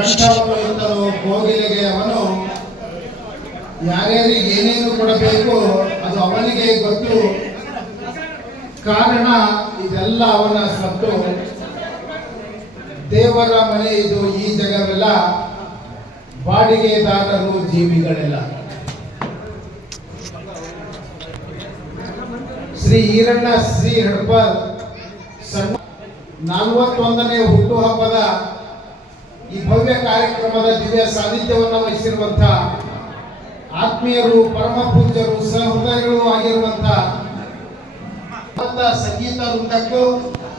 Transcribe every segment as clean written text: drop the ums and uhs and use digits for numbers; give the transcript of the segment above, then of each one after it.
ಕಂಠವನ್ನು ಕೋಗಿಲೆಗೆ ಅವನು ಯಾರ್ಯಾರಿಗೆ ಏನೇನು ಕೊಡಬೇಕು ಅದು ಅವನಿಗೆ ಗೊತ್ತು. ಕಾರಣ ಇದೆಲ್ಲ ಅವನ ಸ್ವತ್ತು. ದೇವರ ಮನೆ ಇದು ಈ ಜಗವೆಲ್ಲ, ಬಾಡಿಗೆದಾರರು ಜೀವಿಗಳೆಲ್ಲ. ಶ್ರೀ ಈರಣ್ಣ ಶ್ರೀ ಹಡಪದ್ 41ನೇ ಹುಟ್ಟುಹಬ್ಬದ ಈ ಭವ್ಯ ಕಾರ್ಯಕ್ರಮದ ದಿವ್ಯ ಸಾನ್ನಿಧ್ಯವನ್ನು ವಹಿಸಿರುವಂತಹ ಆತ್ಮೀಯರು, ಪರಮ ಪೂಜ್ಯರು, ಸಹೃದಯಗಳು ಆಗಿರುವಂತಹ ಸಂಗೀತ ವೃಂದಕ್ಕೂ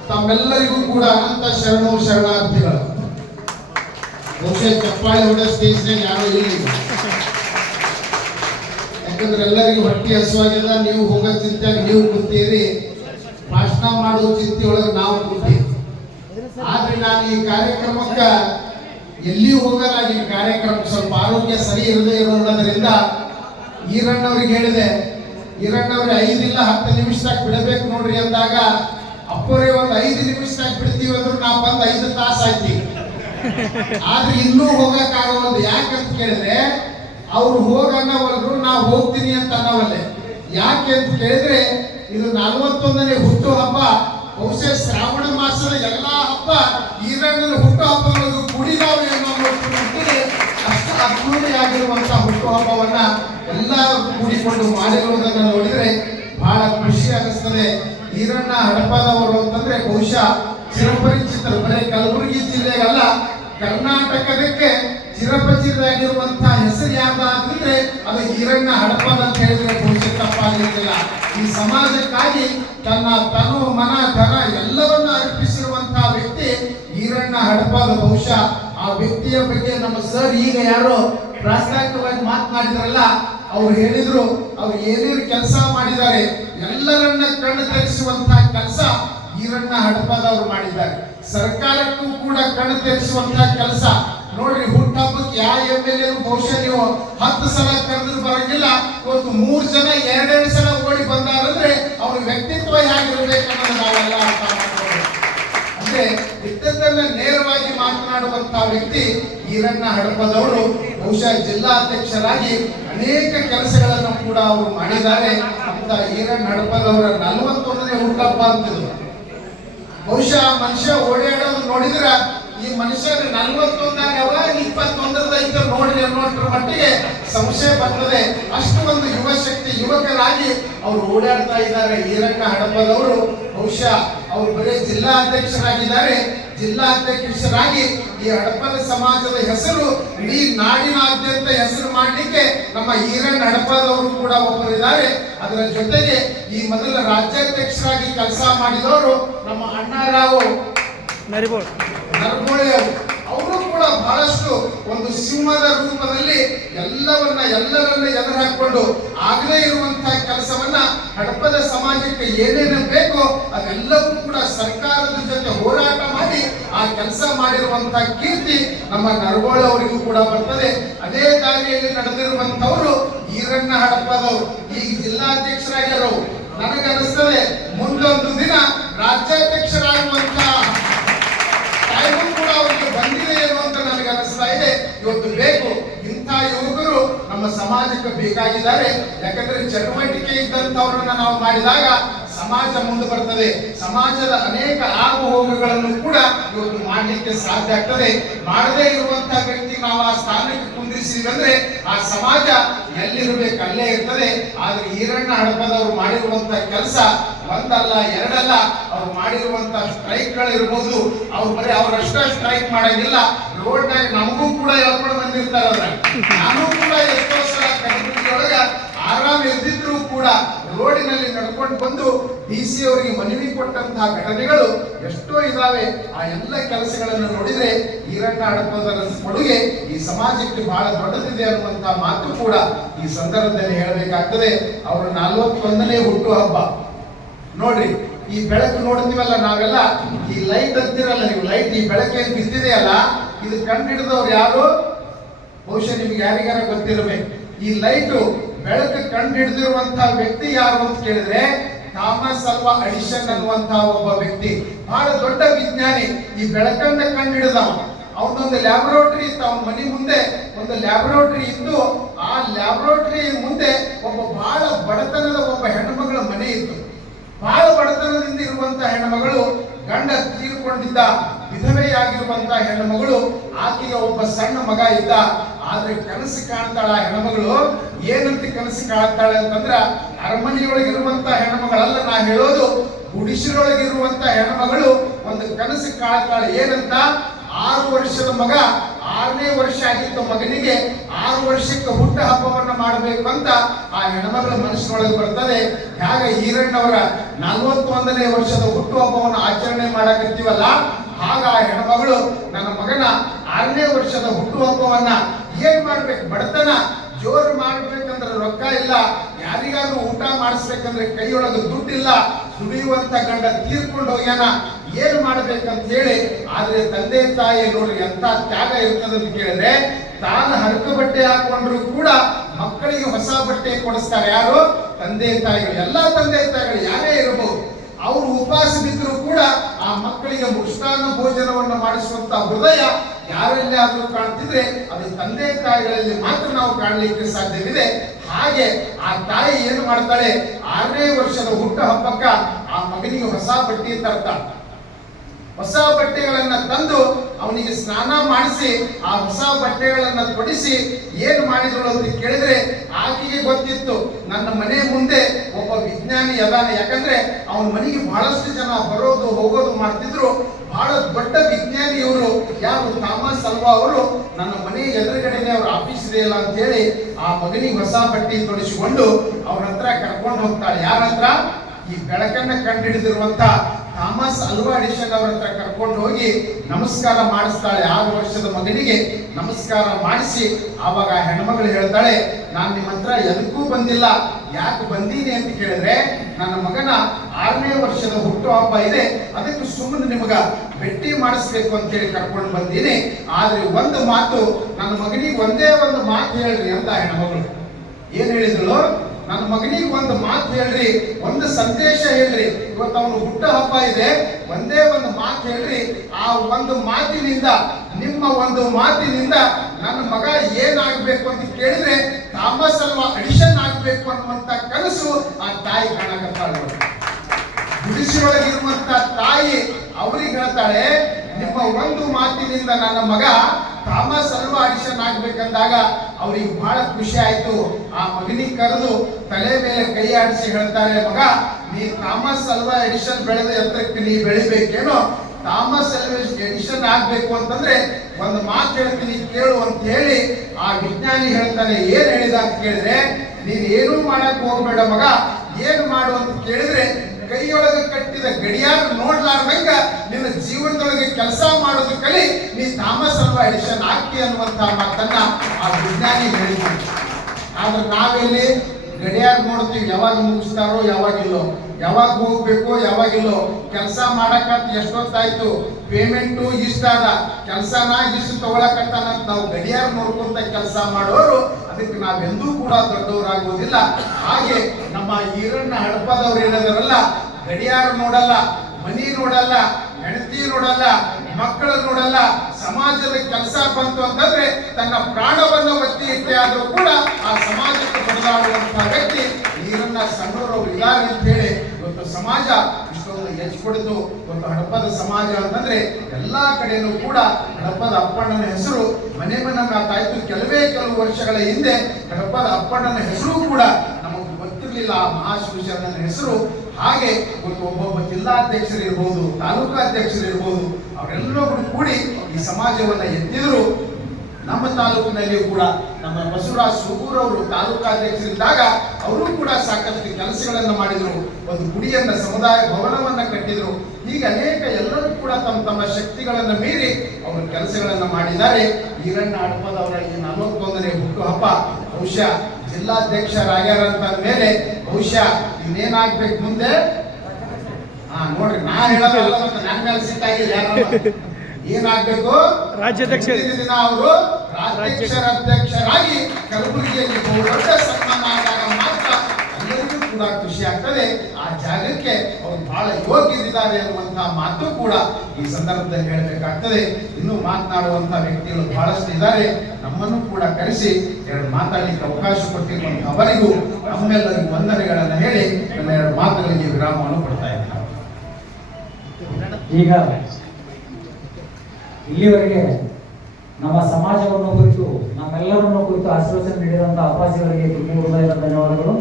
ತಮ್ಮೆಲ್ಲರಿಗೂ ಕೂಡ ಅನಂತ ಶರಣಾರ್ಥಿಗಳು. ಬಹುಶಃ ಚಪ್ಪಾಳೆ ಹೊಡೆ ಸ್ಟೇಜ್ ಯಾರು ಇಲ್ಲ, ಯಾಕಂದ್ರೆ ಎಲ್ಲರಿಗೂ ಹೊಟ್ಟೆ ಹಸುವಾಗ್ಯದ. ನೀವು ಹೋಗೋ ಚಿಂತೆಯಾಗಿ ನೀವು ಕೂತೀರಿ, ಭಾಷಣ ಮಾಡೋ ಚಿಂತೆ ಒಳಗೆ ನಾವು ಕೂತೀವಿ. ಆದ್ರೆ ನಾನು ಈ ಕಾರ್ಯಕ್ರಮಕ್ಕೆ ಎಲ್ಲಿಯೂ ಹೋಗಲ್ಲ. ಈ ಕಾರ್ಯಕ್ರಮ ಸ್ವಲ್ಪ ಆರೋಗ್ಯ ಸರಿ ಇರದೇ ಇರೋದ್ರಿಂದ ಈರಣ್ಣವ್ರಿಗೆ ಹೇಳಿದೆ, ಈರಣ್ಣವ್ರೆ 5 ಇಲ್ಲ 10 ನಿಮಿಷದಾಗ ಬಿಡಬೇಕು ನೋಡ್ರಿ ಅಂದಾಗ, ಅಪ್ಪರೇ ಒಂದು 5 ನಿಮಿಷದಾಗ ಬಿಡ್ತೀವಿ ಅಂದ್ರು ನಾ ಬಂದು 5 ತಾಸು ಆಯ್ತಿ. ಆದ್ರೆ ಇನ್ನೂ ಹೋಗಕ್ಕಾಗವಲ್ದು. ಯಾಕಂತ ಕೇಳಿದ್ರೆ ಅವ್ರು ಹೋಗನ್ನವಲ್ರು, ನಾ ಹೋಗ್ತೀನಿ ಅಂತ ಅನ್ನವಲ್ಲೆ. ಯಾಕೆ ಅಂತ ಕೇಳಿದ್ರೆ ಇದು 41ನೇ ಹುಟ್ಟು ಹಬ್ಬ. ಬಹುಶಃ ಶ್ರಾವಣ ಮಾಸದ ಎಲ್ಲಾ ಹಬ್ಬ ಈರಣ್ಣನ ಹುಟ್ಟು ಹಬ್ಬಗಳು ಕೂಡಿದಾವೆ ಅನ್ನೋ ಅಷ್ಟು ಅದ್ಭುತವಾಗಿರುವಂತಹ ಹುಟ್ಟು ಹಬ್ಬವನ್ನ ಎಲ್ಲ ಕೂಡಿಕೊಂಡು ಮಾಡಿರುವುದನ್ನು ನೋಡಿದ್ರೆ ಬಹಳ ಖುಷಿ ಅನಿಸ್ತದೆ. ಈರಣ್ಣ ಹಡಪದವರು ಅಂತಂದ್ರೆ ಬಹುಶಃ ಚಿರಪರಿಚಿತರು. ಬರೀ ಕಲಬುರಗಿ ಜಿಲ್ಲೆಗಲ್ಲ, ಕರ್ನಾಟಕದಕ್ಕೆ ಚಿರಪರಿಚಿತರಾಗಿರುವಂತಹ ಹೆಸರು ಯಾವ್ದಾದ್ರೆ ಅದು ಈರಣ್ಣ ಹಡಪದ ಅಂತ ಹೇಳಿದ್ರೆ ಬಹುಶಃ ತಪ್ಪಾಗಲಿಕ್ಕಿಲ್ಲ. ಈ ಸಮಾಜಕ್ಕಾಗಿ ತನ್ನ ತನು ಮನ ಧನ ಎಲ್ಲವನ್ನ ಅರ್ಪಿಸಿರುವಂತಹ ವ್ಯಕ್ತಿ ಈರಣ್ಣ ಹಡಪದ. ಬಹುಶಃ ಆ ವ್ಯಕ್ತಿಯ ಬಗ್ಗೆ ನಮ್ಮ ಸರ್ ಈಗ ಯಾರೋ ಪ್ರಾಸ್ತಾವಿಕವಾಗಿ ಮಾತನಾಡಿದ್ರಲ್ಲ, ಅವ್ರು ಹೇಳಿದ್ರು ಅವ್ರು ಏನೇನು ಕೆಲಸ ಮಾಡಿದ್ದಾರೆ ಎಲ್ಲರನ್ನ ಕಣ್ಣು ತೆರೆಸುವಂತಹ ಕೆಲಸ ಈರಣ್ಣ ಹಡಪದವರು ಮಾಡಿದ್ದಾರೆ. ಸರ್ಕಾರಕ್ಕೂ ಕೂಡ ಕಣ್ಣು ತೆರೆಸುವಂತಹ ಕೆಲಸ ನೋಡ್ರಿ. ಹುಟ್ಟಹಬ್ಬಕ್ಕೆ ಯಾವ MLA ಬಹುಶಃ ನೀವು 10 ಸಲ ಕರೆದ್ರು ಬರಂಗಿಲ್ಲ. ಇವತ್ತು 3 ಜನ 2 ಸಲ ಓಡಿ ಬಂದಾರಂದ್ರೆ ಅವ್ರ ವ್ಯಕ್ತಿತ್ವ ಹೇಗಿರ್ಬೇಕನ್ನೋದು ನಾವೆಲ್ಲ ಅರ್ಥ ಮಾಡ್ಕೊಂಡು, ಅಂದ್ರೆ ಇದ್ದದ್ದನ್ನ ನೇರವಾಗಿ ಮಾತನಾಡುವಂತಹ ವ್ಯಕ್ತಿ ಈರಣ್ಣ ಹಡಪದವರು. ಬಹುಶಃ ಜಿಲ್ಲಾಧ್ಯಕ್ಷರಾಗಿ ಅನೇಕ ಕೆಲಸಗಳನ್ನು ಕೂಡ ಅವರು ಮಾಡಿದ್ದಾರೆ. ಅಂತ ಈರಣ್ಣ ಹಡಪದವರ 41ನೇ ಹುಟ್ಟಹಬ್ಬ ಅಂತಿದ್ರು. ಬಹುಶಃ ಮನುಷ್ಯ ಓಡಾಡೋದು ನೋಡಿದ್ರ ಈ ಮನುಷ್ಯರು 41 ಯಾವಾಗ 21 ನೋಡ್ರಿ ಅನ್ನೋದ್ರ ಮಟ್ಟಿಗೆ ಸಂಶಯ ಬರ್ತದೆ. ಅಷ್ಟು ಒಂದು ಯುವ ಶಕ್ತಿ, ಯುವಕರಾಗಿ ಅವರು ಓಡಾಡ್ತಾ ಇದ್ದಾರೆ ಈರಣ್ಣ ಹಡಪದವರು. ಬಹುಶಃ ಅವರು ಬರೀ ಜಿಲ್ಲಾಧ್ಯಕ್ಷರಾಗಿದ್ದಾರೆ. ಜಿಲ್ಲಾಧ್ಯಕ್ಷರಾಗಿ ಈ ಹಡಪದ ಸಮಾಜದ ಹೆಸರು ಇಡೀ ನಾಡಿನಾದ್ಯಂತ ಹೆಸರು ಮಾಡಲಿಕ್ಕೆ ನಮ್ಮ ಈರಣ್ಣ ಹಡಪದವರು ಕೂಡ ಒಬ್ಬರಿದ್ದಾರೆ. ಅದರ ಜೊತೆಗೆ ಈ ಮೊದಲ ರಾಜ್ಯಾಧ್ಯಕ್ಷರಾಗಿ ಕೆಲಸ ಮಾಡಿದವರು ನಮ್ಮ ಅಣ್ಣಾರಾವ್ ನರಗೋಳಿ ಅವರು ಕೂಡ ಬಹಳಷ್ಟು ಒಂದು ಸಿಂಹದ ರೂಪದಲ್ಲಿ ಎಲ್ಲರನ್ನ ಎದುರು ಹಾಕೊಂಡು ಆಗಲೇ ಇರುವಂತಹ ಕೆಲಸವನ್ನ ಹಡಪದ ಸಮಾಜಕ್ಕೆ ಏನೇನು ಬೇಕೋ ಅದೆಲ್ಲವೂ ಕೂಡ ಸರ್ಕಾರದ ಜೊತೆ ಹೋರಾಟ ಮಾಡಿ ಆ ಕೆಲಸ ಮಾಡಿರುವಂತಹ ಕೀರ್ತಿ ನಮ್ಮ ನರಗೋಳಿ ಅವರಿಗೂ ಕೂಡ ಬರ್ತದೆ. ಅದೇ ದಾರಿಯಲ್ಲಿ ನಡೆದಿರುವಂತವರು ಈರಣ್ಣ ಹಡಪದವರು ಈಗ ಜಿಲ್ಲಾಧ್ಯಕ್ಷರಾಗಿರೋ. ನನಗನ್ನಿಸ್ತದೆ ಮುಂದೊಂದು ದಿನ ರಾಜ್ಯಾಧ್ಯಕ್ಷರಾಗುವಂತಹ ಟೈಮು ಕೂಡ ಅವರಿಗೆ ಬಂದಿದೆ ಅಂತ ನನಗೆ ಅನಿಸ್ತಾ ಇದೆ. ಇವತ್ತು ಬೇಕು ಇಂಥ ಯುವಕರು ನಮ್ಮ ಸಮಾಜಕ್ಕೆ ಬೇಕಾಗಿದ್ದಾರೆ. ಯಾಕಂದ್ರೆ ಚಟುವಟಿಕೆ ಇದ್ದಂಥವ್ರನ್ನ ನಾವು ಮಾಡಿದಾಗ ಸಮಾಜ ಮುಂದೆ ಬರ್ತದೆ. ಸಮಾಜದ ಅನೇಕ ಆಗು ಹೋಗುಗಳನ್ನು ಕೂಡ ಇವತ್ತು ಮಾಡಲಿಕ್ಕೆ ಸಾಧ್ಯ ಆಗ್ತದೆ. ಮಾಡದೇ ಇರುವಂತಹ ವ್ಯಕ್ತಿ ನಾವು ಆ ಸ್ಥಾನಕ್ಕೆ ಕುಂದಿರಿಸಿದ್ರೆ ಆ ಸಮಾಜ ಎಲ್ಲಿರಬೇಕು ಅಲ್ಲೇ ಇರ್ತದೆ. ಆದ್ರೆ ಈರಣ್ಣ ಹಡಪದವರು ಮಾಡಿರುವಂತಹ ಕೆಲಸ ಒಂದಲ್ಲ ಎರಡಲ್ಲ. ಅವ್ರು ಮಾಡಿರುವಂತಹ ಸ್ಟ್ರೈಕ್ಗಳು ಇರ್ಬೋದು. ಅವ್ರು ಬರೀ ಅವರಷ್ಟೇ ಸ್ಟ್ರೈಕ್ ಮಾಡಂಗಿಲ್ಲ, ರೋಡ್ನಾಗ ನಮಗೂ ಕೂಡ ಹೇಳ್ಕೊಂಡು ಬಂದಿರ್ತಾರ. ನಾನು ಕೂಡ ಎಷ್ಟೋ ಸಲ ಕಲಬುರಗಿಯೊಳಗ ಆರಾಮ್ ಇರ್ದಿದ್ರು ಕೂಡ ರೋಡಿನಲ್ಲಿ ನಡ್ಕೊಂಡು ಬಂದು DC ಅವರಿಗೆ ಮನವಿ ಕೊಟ್ಟಂತಹ ಘಟನೆಗಳು ಎಷ್ಟೋ ಇದಾವೆ. ಆ ಎಲ್ಲ ಕೆಲಸಗಳನ್ನು ನೋಡಿದ್ರೆ ಈರಣ್ಣ ಹಡಪದರ ಕೊಡುಗೆ ಈ ಸಮಾಜಕ್ಕೆ ಬಹಳ ದೊಡ್ಡದಿದೆ ಅನ್ನುವಂತಹ ಮಾತು ಕೂಡ ಈ ಸಂದರ್ಭದಲ್ಲಿ ಹೇಳಬೇಕಾಗ್ತದೆ. ಅವರ 41ನೇ ಹುಟ್ಟು ಹಬ್ಬ ನೋಡ್ರಿ. ಈ ಬೆಳಕು ನೋಡ್ತೀವಲ್ಲ ನಾವೆಲ್ಲ, ಈ ಲೈಟ್ ಅಂತಿರಲ್ಲ ನೀವು, ಲೈಟ್ ಈ ಬೆಳಕೇನು ಬಿದ್ದಿದೆಯಲ್ಲ ಇದು ಕಂಡು ಹಿಡಿದವ್ರು ಯಾರು? ಬಹುಶಃ ನಿಮ್ಗೆ ಯಾರಿಗಾರ ಗೊತ್ತಿರಬೇಕು. ಈ ಲೈಟು ಬೆಳಕು ಕಂಡು ಹಿಡಿದಿರುವಂತಹ ವ್ಯಕ್ತಿ ಯಾರು ಅಂತ ಕೇಳಿದ್ರೆ ಥಾಮಸ್ ಅಲ್ವಾ ಎಡಿಸನ್ ಅನ್ನುವಂತಹ ಒಬ್ಬ ವ್ಯಕ್ತಿ, ಬಹಳ ದೊಡ್ಡ ವಿಜ್ಞಾನಿ. ಈ ಬೆಳಕನ್ನ ಕಂಡು ಹಿಡಿದವ. ಅವನೊಂದು ಲ್ಯಾಬೊರೇಟರಿ ಇತ್ತು, ಅವನ ಮನೆ ಮುಂದೆ ಒಂದು ಲ್ಯಾಬೊರೇಟರಿ ಇದ್ದು ಆ ಲ್ಯಾಬೊರೇಟರಿ ಮುಂದೆ ಒಬ್ಬ ಬಹಳ ಬಡತನದ ಒಬ್ಬ ಹೆಣ್ಣುಮಗಳ ಮನೆ ಇತ್ತು. ಬಹಳ ಬಡತನದಿಂದ ಇರುವಂತ ಹೆಣ್ಣುಮಗಳು, ಗಂಡ ತೀರ್ಕೊಂಡಿದ್ದ ವಿಧವೆಯಾಗಿರುವಂತ ಹೆಣ್ಣುಮಗಳು, ಆಕೆಗೆ ಒಬ್ಬ ಸಣ್ಣ ಮಗ ಇದ್ದ. ಆದ್ರೆ ಕನಸು ಕಾಣ್ತಾಳ ಹೆಣ್ಣುಮಗಳು. ಏನಂತ ಕನಸು ಕಾಣ್ತಾಳೆ ಅಂತಂದ್ರ, ಅರಮನೆಯೊಳಗಿರುವಂತ ಹೆಣ್ಣುಮಗಳಲ್ಲ ನಾ ಹೇಳೋದು, ಗುಡಿಸಿರೊಳಗಿರುವಂತ ಹೆಣ್ಣುಮಗಳು ಒಂದು ಕನಸು ಕಾಣ್ತಾಳೆ. ಏನಂತ, 6 ವರ್ಷದ ಮಗ, 6ನೇ ವರ್ಷ ಆಗಿತ್ತು ಮಗನಿಗೆ, 6 ವರ್ಷಕ್ಕೆ ಹುಟ್ಟ ಹಬ್ಬವನ್ನ ಮಾಡಬೇಕು ಅಂತ ಆ ಹೆಣ್ಮಗಳ ಮನಸ್ಸಿನೊಳಗೆ ಬರ್ತದೆ. ಹಾಗ ಈರಣ್ಣವರ 41ನೇ ವರ್ಷದ ಹುಟ್ಟು ಹಬ್ಬವನ್ನು ಆಚರಣೆ ಮಾಡಕತ್ತೀವಲ್ಲ, ಆಗ ಆ ಹೆಣ್ಮಗಳು ನನ್ನ ಮಗನ 6ನೇ ವರ್ಷದ ಹುಟ್ಟು ಹಬ್ಬವನ್ನ ಏನ್ ಮಾಡ್ಬೇಕು, ಬಡತನ ಜೋರು ಮಾಡ್ಬೇಕಂದ್ರೆ ರೊಕ್ಕ ಇಲ್ಲ, ಯಾರಿಗಾದ್ರೂ ಊಟ ಮಾಡಿಸ್ಬೇಕಂದ್ರೆ ಕೈಯೊಳಗೆ ದುಡ್ಡಿಲ್ಲ, ದುಡಿಯುವಂತ ಗಂಡ ತೀರ್ಕೊಂಡು ಹೋಗ್ಯಾನ, ಏನ್ ಮಾಡ್ಬೇಕಂತ ಹೇಳಿ. ಆದ್ರೆ ತಂದೆ ತಾಯಿ ನೋಡ್ರಿ ಎಂತ ತ್ಯಾಗ ಇರ್ತದೆ ಅಂತ ಕೇಳಿದ್ರೆ, ತಾನು ಹರಕ ಬಟ್ಟೆ ಹಾಕೊಂಡ್ರು ಕೂಡ ಮಕ್ಕಳಿಗೆ ಹೊಸ ಬಟ್ಟೆ ಕೊಡಿಸ್ತಾರೆ. ಯಾರು? ತಂದೆ ತಾಯಿಗಳು. ಎಲ್ಲಾ ತಂದೆ ತಾಯಿಗಳು ಯಾರೇ ಇರಬಹುದು, ಅವರು ಉಪವಾಸ ಬಿದ್ದರೂ ಕೂಡ ಆ ಮಕ್ಕಳಿಗೆ ಮೃಷ್ಟಾನ್ನ ಭೋಜನವನ್ನು ಮಾಡಿಸುವಂತ ಹೃದಯ ಯಾರಲ್ಲಿ ಆದ್ರೂ ಕಾಣ್ತಿದ್ರೆ ಅದು ತಂದೆ ತಾಯಿಗಳಲ್ಲಿ ಮಾತ್ರ ನಾವು ಕಾಣಲಿಕ್ಕೆ ಸಾಧ್ಯವಿದೆ. ಹಾಗೆ ಆ ತಾಯಿ ಏನು ಮಾಡ್ತಾಳೆ, 6ನೇ ವರ್ಷದ ಹುಟ್ಟ ಹಬ್ಬಕ್ಕ ಆ ಮಗನಿಗೆ ಹೊಸ ಬಟ್ಟೆ ತರ್ತಾಳೆ. ಹೊಸ ಬಟ್ಟೆಗಳನ್ನ ತಂದು ಅವನಿಗೆ ಸ್ನಾನ ಮಾಡಿಸಿ ಆ ಹೊಸ ಬಟ್ಟೆಗಳನ್ನ ತೊಡಿಸಿ ಏನು ಮಾಡಿದಳು ಅಂತ ಕೇಳಿದ್ರೆ, ಆಕೆಗೆ ಗೊತ್ತಿತ್ತು ನನ್ನ ಮನೆ ಮುಂದೆ ಒಬ್ಬ ವಿಜ್ಞಾನಿ ಅದಾನ. ಯಾಕಂದ್ರೆ ಅವನ ಮನೆಗೆ ಬಹಳಷ್ಟು ಜನ ಬರೋದು ಹೋಗೋದು ಮಾಡ್ತಿದ್ರು. ಬಹಳ ದೊಡ್ಡ ವಿಜ್ಞಾನಿ ಇವರು. ಯಾರು? ಥಾಮಸ್ ಅಲ್ವಾ ಅವರು. ನನ್ನ ಮನೆ ಎದುರುಗಡೆನೆ ಅವ್ರ ಆಫೀಸ್ ಇದೆಯಲ್ಲ ಅಂತ ಹೇಳಿ ಆ ಮಗನಿಗೆ ಹೊಸ ಬಟ್ಟೆ ತೊಡಿಸಿಕೊಂಡು ಅವ್ರ ಹತ್ರ ಕರ್ಕೊಂಡು ಹೋಗ್ತಾಳೆ. ಯಾರ ಹತ್ರ? ಈ ಬೆಳಕನ್ನ ಕಂಡುಹಿಡಿದಿರುವಂತ ಥಾಮಸ್ ಅಲ್ವಾ ಎಡಿಸನ್ ಅವರ ಹತ್ರ ಕರ್ಕೊಂಡು ಹೋಗಿ ನಮಸ್ಕಾರ ಮಾಡಿಸ್ತಾಳೆ. 6 ವರ್ಷದ ಮಗನಿಗೆ ನಮಸ್ಕಾರ ಮಾಡಿಸಿ ಆವಾಗ ಹೆಣ್ಮಗಳು ಹೇಳ್ತಾಳೆ, ನಾನು ನಿಮ್ಮ ಹತ್ರ ಎದಕ್ಕೂ ಬಂದಿಲ್ಲ, ಯಾಕೆ ಬಂದೀನಿ ಅಂತ ಕೇಳಿದ್ರೆ, ನನ್ನ ಮಗನ 6ನೇ ವರ್ಷದ ಹುಟ್ಟು ಹಬ್ಬ ಇದೆ, ಅದಕ್ಕೆ ಸುಮ್ಮನೆ ನಿಮಗ ಭೇಟಿ ಮಾಡಿಸ್ಬೇಕು ಅಂತ ಹೇಳಿ ಕರ್ಕೊಂಡು ಬಂದೀನಿ. ಆದ್ರೆ ಒಂದು ಮಾತು, ನನ್ನ ಮಗನಿಗೆ ಒಂದೇ ಒಂದು ಮಾತು ಹೇಳ್ರಿ ಅಂತ ಹೆಣ್ಮಗಳು. ಏನ್ ಹೇಳಿದಳು? ನನ್ನ ಮಗನಿಗೆ ಒಂದು ಮಾತು ಹೇಳ್ರಿ, ಒಂದು ಸಂದೇಶ ಹೇಳ್ರಿ, ಇವತ್ತು ಅವನು ಹುಟ್ಟ ಹಬ್ಬ ಇದೆ, ಒಂದೇ ಒಂದು ಮಾತು ಹೇಳ್ರಿ. ಆ ಒಂದು ಮಾತಿನಿಂದ, ನಿಮ್ಮ ಒಂದು ಮಾತಿನಿಂದ ನನ್ನ ಮಗ ಏನಾಗಬೇಕು ಅಂತ ಕೇಳಿದ್ರೆ ಥಾಮಸ್ ಅಲ್ವಾ ಎಡಿಸನ್ ಆಗಬೇಕು ಅನ್ನುವಂತ ಕನಸು ಆ ತಾಯಿ ಕಾಣಕತ್ತಾಳೆ. ಗುಡಿಸಿಯೊಳಗಿರುವಂತ ತಾಯಿ ಅವ್ರಿಗೆ ಹೇಳ್ತಾಳೆ, ನಿಮ್ಮ ಒಂದು ಮಾತಿನಿಂದ ನನ್ನ ಮಗ ಥಾಮಸ್ ಅಲ್ವಾ ಎಡಿಸನ್ ಆಗ್ಬೇಕಂದಾಗ ಅವ್ರಿಗೆ ಬಹಳ ಖುಷಿ ಆಯ್ತು. ಆ ಮಗನಿಗೆ ಕರೆದು ತಲೆ ಮೇಲೆ ಕೈ ಆಡಿಸಿ ಹೇಳ್ತಾರೆ, ಮಗ ನೀ ಥಾಮಸ್ ಅಲ್ವಾ ಎಡಿಸನ್ ಬೆಳೆದ ಎತ್ತರಕ್ಕೆ ನೀ ಬೆಳಿಬೇಕೇನೋ, ಥಾಮಸ್ ಅಲ್ವಾ ಎಡಿಸನ್ ಆಗ್ಬೇಕು ಅಂತಂದ್ರೆ ಒಂದು ಮಾತು ಹೇಳ್ತೀನಿ ಕೇಳು ಅಂತ ಹೇಳಿ ಆ ವಿಜ್ಞಾನಿ ಹೇಳ್ತಾನೆ. ಏನ್ ಹೇಳಿದ ಅಂತ ಕೇಳಿದ್ರೆ, ನೀನ್ ಏನೂ ಮಾಡಕ್ ಹೋಗ್ಬೇಡ ಮಗ, ಏನ್ ಮಾಡು ಅಂತ ಕೇಳಿದ್ರೆ, ಕೈಯೊಳಗೆ ಕಟ್ಟಿದ ಗಡಿಯಾರ ನೋಡ್ಲಾರ್ದಂಗ ನಿನ್ನ ಜೀವನದೊಳಗೆ ಕೆಲಸ ಮಾಡೋದು ಕಲಿ, ನೀ ಥಾಮಸ್ ಅಲ್ವಾ ಎಡಿಸನ್ ಆಗ್ತಿ ಅನ್ನುವಂತ ಮಾತನ್ನ ಆ ವಿಜ್ಞಾನಿ ಹೇಳಿದ್ರು. ಆದ್ರೆ ನಾವೆಲ್ಲಿ ಗಡಿಯಾರ ನೋಡ್ತೀವಿ, ಯಾವಾಗ ಮುಗಿಸ್ತಾರೋ ಯಾವಾಗಿಲ್ಲೋ, ಯಾವಾಗ ಹೋಗ್ಬೇಕು ಯಾವಾಗಿಲ್ಲೋ, ಕೆಲಸ ಮಾಡಕಂತ ಎಷ್ಟೊತ್ತಾಯ್ತು, ಪೇಮೆಂಟು ಇಷ್ಟ ಅದ, ಕೆಲಸನ ಇಷ್ಟು ತಗೊಳಕತ್ತಾನಂತ ನಾವು ಗಡಿಯಾರ ನೋಡ್ಕೊಂತ ಕೆಲಸ ಮಾಡೋರು, ಅದಕ್ಕೆ ನಾವೆಂದೂ ಕೂಡ ದೊಡ್ಡವರಾಗುವುದಿಲ್ಲ. ಹಾಗೆ ನಮ್ಮ ಈರಣ್ಣ ಹಡಪದವ್ರು ಏನದರಲ್ಲ, ಗಡಿಯಾರ ನೋಡಲ್ಲ, ಮನಿ ನೋಡಲ್ಲ, ಹೆಂಡತಿ ನೋಡಲ್ಲ, ಮಕ್ಕಳು ನೋಡಲ್ಲ, ಸಮಾಜದ ಕೆಲಸ ಬಂತು ಅಂತಂದ್ರೆ ತನ್ನ ಪ್ರಾಣವನ್ನು ಒತ್ತಿ ಇಟ್ಟೆ ಆದ್ರೂ ಕೂಡ ಆ ಸಮಾಜಕ್ಕೆ ಬದಲಾಡುವಂತಹ ವ್ಯಕ್ತಿ ಈರಣ್ಣ ಸಣ್ಣವರು ಇದ್ದಾರೆ ಅಂತ ಹೇಳಿ ಇವತ್ತು ಸಮಾಜ ಇಷ್ಟೊಂದು ಹೆಚ್ಚಿಕೊಡ್ತು. ಒಂದು ಹಡಪದ ಸಮಾಜ ಅಂತಂದ್ರೆ ಎಲ್ಲಾ ಕಡೆನೂ ಕೂಡ ಹಡಪದ ಅಪ್ಪಣ್ಣನ ಹೆಸರು ಮನೆ ಮನೆ ಮಾತಾಯ್ತು. ಕೆಲವು ವರ್ಷಗಳ ಹಿಂದೆ ಹಡಪದ ಅಪ್ಪಣ್ಣನ ಹೆಸರು ಕೂಡ ನಮಗೆ ಗೊತ್ತಿರಲಿಲ್ಲ, ಮಹಾಶಿವಶರಣನ ಹೆಸರು. ಹಾಗೆ ಒಬ್ಬೊಬ್ಬ ಜಿಲ್ಲಾಧ್ಯಕ್ಷರು ಇರ್ಬೋದು, ತಾಲೂಕಾ ಅಧ್ಯಕ್ಷರು ಇರ್ಬೋದು, ಅವರೆಲ್ಲರೂ ಕೂಡಿ ಈ ಸಮಾಜವನ್ನ ಎತ್ತಿದ್ರು. ನಮ್ಮ ತಾಲೂಕಿನಲ್ಲಿಯೂ ಕೂಡ ನಮ್ಮ ಬಸವರಾಜ್ ಸುಗೂರ್ ಅವರು ತಾಲೂಕಾಧ್ಯಕ್ಷರಿದ್ದಾಗ ಅವರು ಕೂಡ ಸಾಕಷ್ಟು ಕೆಲಸಗಳನ್ನು ಮಾಡಿದ್ರು. ಒಂದು ಗುಡಿಯನ್ನ, ಸಮುದಾಯ ಭವನವನ್ನ ಕಟ್ಟಿದ್ರು. ಹೀಗೆ ಅನೇಕ ಎಲ್ಲರೂ ಕೂಡ ತಮ್ಮ ತಮ್ಮ ಶಕ್ತಿಗಳನ್ನು ಮೀರಿ ಅವರು ಕೆಲಸಗಳನ್ನ ಮಾಡಿದ್ದಾರೆ. ಈರಣ್ಣ ಹಡಪದವರ ಈ 41ನೇ ಹುಟ್ಟು ಹಬ್ಬ ಬಹುಶಃ ಜಿಲ್ಲಾಧ್ಯಕ್ಷರಾಗ್ಯಾರಂತ ಮೇಲೆ ಬಹುಶಃ ಇನ್ನೇನಾಗ್ಬೇಕು ಮುಂದೆ ನೋಡ್ರಿ, ನಾ ಹೇಳೋದಲ್ಲ, ನನ್ನ ಮೇಲೆ ಸಿಟ್ಟಾಗಿದೆ. ಏನಾಗ್ಬೇಕು? ರಾಜ್ಯಾಧ್ಯಕ್ಷ ದಿನ ಅವರು ರಾಜ್ಯಾಧ್ಯಕ್ಷರಾಗಿ ಕಲಬುರಗಿಯಲ್ಲಿ ಬಹುದೊಡ್ಡ ಸನ್ಮಾನ ಆದಾಗ ಮಾತ್ರ ಎಲ್ಲರಿಗೂ ಕೂಡ ಕೂಡ ಖುಷಿ ಆಗ್ತದೆ. ಆ ಜಾಗಕ್ಕೆ ಅವರು ಬಹಳ ಯೋಗ್ಯರಿದ್ದಾರೆ ಅನ್ನುವಂತಹ ಮಾತು ಕೂಡ ಈ ಸಂದರ್ಭದಲ್ಲಿ ಹೇಳಬೇಕಾಗ್ತದೆ. ಇನ್ನೂ ಮಾತನಾಡುವಂತಹ ವ್ಯಕ್ತಿಗಳು ಬಹಳಷ್ಟು ಇದ್ದಾರೆ. ನಮ್ಮನ್ನು ಕೂಡ ಕರೆಸಿ ಎರಡು ಮಾತಾಡಲಿಕ್ಕೆ ಅವಕಾಶ ಕೊಟ್ಟಿರುವಂತಹ ಅವರಿಗೂ ನಮ್ಮೆಲ್ಲರಿಗೂ ವಂದನೆಗಳನ್ನು ಹೇಳಿ ನನ್ನ ಎರಡು ಮಾತುಗಳಿಗೆ ವಿರಾಮವನ್ನು ಕೊಡ್ತಾ ಇದ್ದಾರೆ. ಈಗ ಇಲ್ಲಿವರೆಗೆ ನಮ್ಮ ಸಮಾಜವನ್ನು ಕುರಿತು ನಮ್ಮೆಲ್ಲರನ್ನು ಕುರಿತು ಆಶ್ವಾಸನೆ ನೀಡಿದಂತಹ ಅಪ್ಪಾಜಿಯವರಿಗೆ ತುಂಬ ಹೃದಯದ ಧನ್ಯವಾದಗಳು.